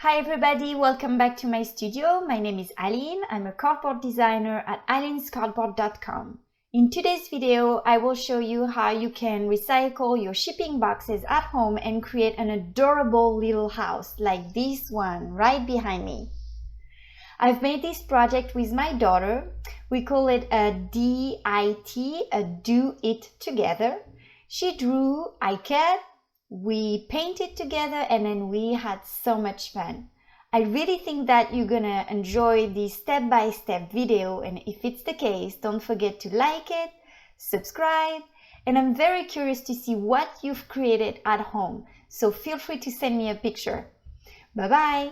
Hi everybody, welcome back to my studio. My name is Aline. I'm a cardboard designer at alinescardboard.com. In today's video, I will show you how you can recycle your shipping boxes at home and create an adorable little house like this one right behind me. I've made this project with my daughter. We call it a DIT, a Do It Together. She drew, I cut, we painted together, and then we had so much fun. I really think that you're gonna enjoy this step-by-step video, and if it's the case, don't forget to like it, subscribe, and I'm very curious to see what you've created at home, so feel free to send me a picture. Bye-bye!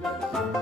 you.